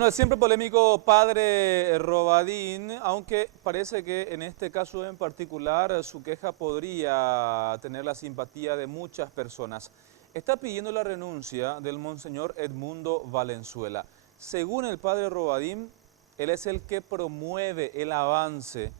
Bueno, el siempre polémico padre Robadín, aunque parece que en este caso en particular su queja podría tener la simpatía de muchas personas. Está pidiendo la renuncia del monseñor Edmundo Valenzuela. Según el padre Robadín, él es el que promueve el avance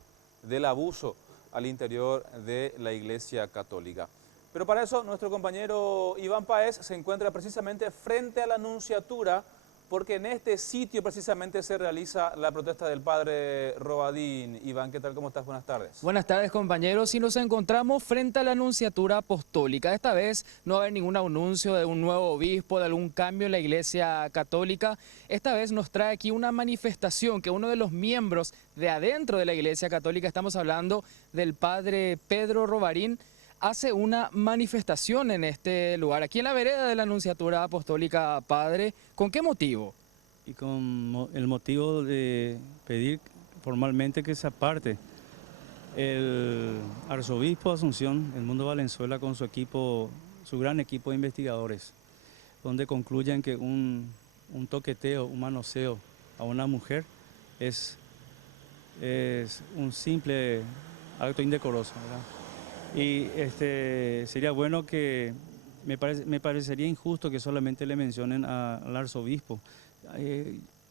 del abuso al interior de la Iglesia Católica. Pero para eso nuestro compañero Iván Páez se encuentra precisamente frente a la Nunciatura, porque en este sitio precisamente se realiza la protesta del padre Robadín. Iván, ¿qué tal? ¿Cómo estás? Buenas tardes. Buenas tardes, compañeros. Y nos encontramos frente a la Nunciatura Apostólica. Esta vez no va a haber ningún anuncio de un nuevo obispo, de algún cambio en la Iglesia Católica. Esta vez nos trae aquí una manifestación que uno de los miembros de adentro de la Iglesia Católica, estamos hablando del padre Pedro Robadín, hace una manifestación en este lugar, aquí en la vereda de la Nunciatura Apostólica. Padre, ¿con qué motivo? Y con el motivo de pedir formalmente que se aparte el arzobispo de Asunción, Edmundo Valenzuela, con su equipo, su gran equipo de investigadores, donde concluyen que un toqueteo, un manoseo a una mujer es un simple acto indecoroso, ¿verdad? Y sería bueno que, me parecería injusto que solamente le mencionen al arzobispo.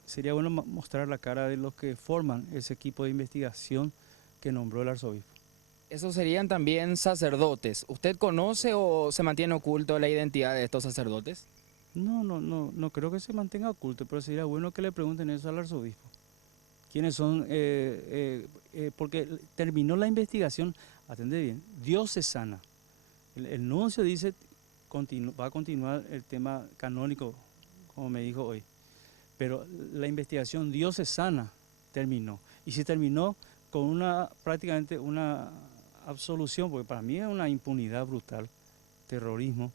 Sería bueno mostrar la cara de los que forman ese equipo de investigación que nombró el arzobispo. Esos serían también sacerdotes. ¿Usted conoce o se mantiene oculto la identidad de estos sacerdotes? No creo que se mantenga oculto, pero sería bueno que le pregunten eso al arzobispo. ¿Quiénes son? Porque terminó la investigación, atende bien, diocesana. El nuncio dice va a continuar el tema canónico, como me dijo hoy, pero la investigación diocesana terminó. Y se terminó con prácticamente una absolución, porque para mí es una impunidad brutal, terrorismo.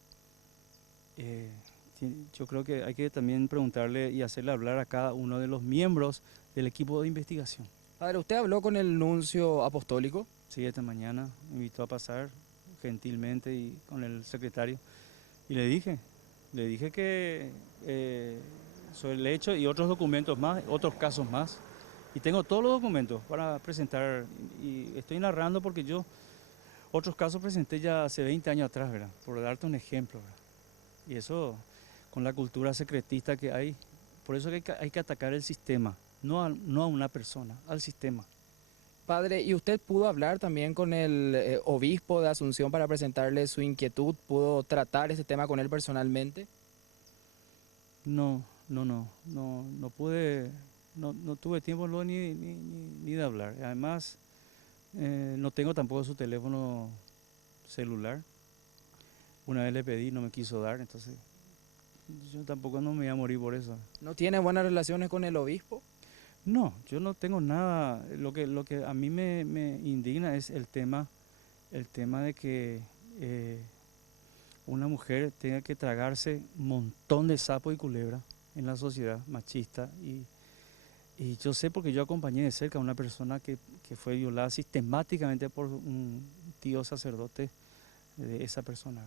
Yo creo que hay que también preguntarle y hacerle hablar a cada uno de los miembros del equipo de investigación. Padre, ¿usted habló con el nuncio apostólico? Sí, esta mañana me invitó a pasar gentilmente y con el secretario. Y le dije que sobre el hecho y otros documentos más, otros casos más. Y tengo todos los documentos para presentar. Y estoy narrando porque yo otros casos presenté ya hace 20 años atrás, ¿verdad? Por darte un ejemplo, ¿verdad? Y eso con la cultura secretista que hay. Por eso que hay que atacar el sistema, no a una persona, al sistema. Padre, ¿y usted pudo hablar también con el obispo de Asunción para presentarle su inquietud? ¿Pudo tratar ese tema con él personalmente? No pude, no tuve tiempo luego ni de hablar. Además, no tengo tampoco su teléfono celular. Una vez le pedí, no me quiso dar, entonces yo tampoco no me voy a morir por eso. ¿No tiene buenas relaciones con el obispo? No, yo no tengo nada. Lo que a mí me indigna es el tema de que una mujer tenga que tragarse un montón de sapo y culebra en la sociedad machista. Y yo sé porque yo acompañé de cerca a una persona que fue violada sistemáticamente por un tío sacerdote de esa persona.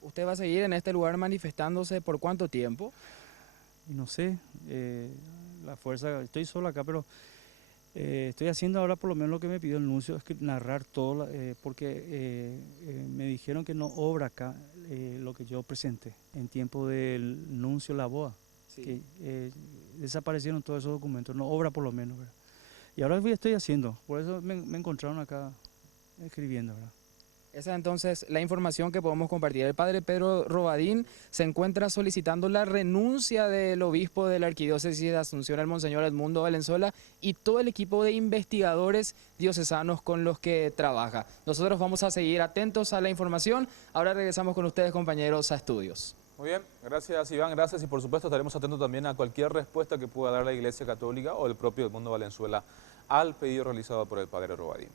¿Usted va a seguir en este lugar manifestándose por cuánto tiempo? No sé, la fuerza, estoy solo acá, pero estoy haciendo ahora por lo menos lo que me pidió el nuncio, es que narrar todo, porque me dijeron que no obra acá lo que yo presenté en tiempo del nuncio Laboa, sí. Que desaparecieron todos esos documentos, no obra por lo menos, ¿verdad? Y ahora estoy haciendo, por eso me encontraron acá escribiendo, ¿verdad? Esa es entonces la información que podemos compartir. El padre Pedro Robadín se encuentra solicitando la renuncia del obispo de la Arquidiócesis de Asunción, el monseñor Edmundo Valenzuela, y todo el equipo de investigadores diocesanos con los que trabaja. Nosotros vamos a seguir atentos a la información. Ahora regresamos con ustedes, compañeros, a estudios. Muy bien, gracias Iván, gracias, y por supuesto estaremos atentos también a cualquier respuesta que pueda dar la Iglesia Católica o el propio Edmundo Valenzuela al pedido realizado por el padre Robadín.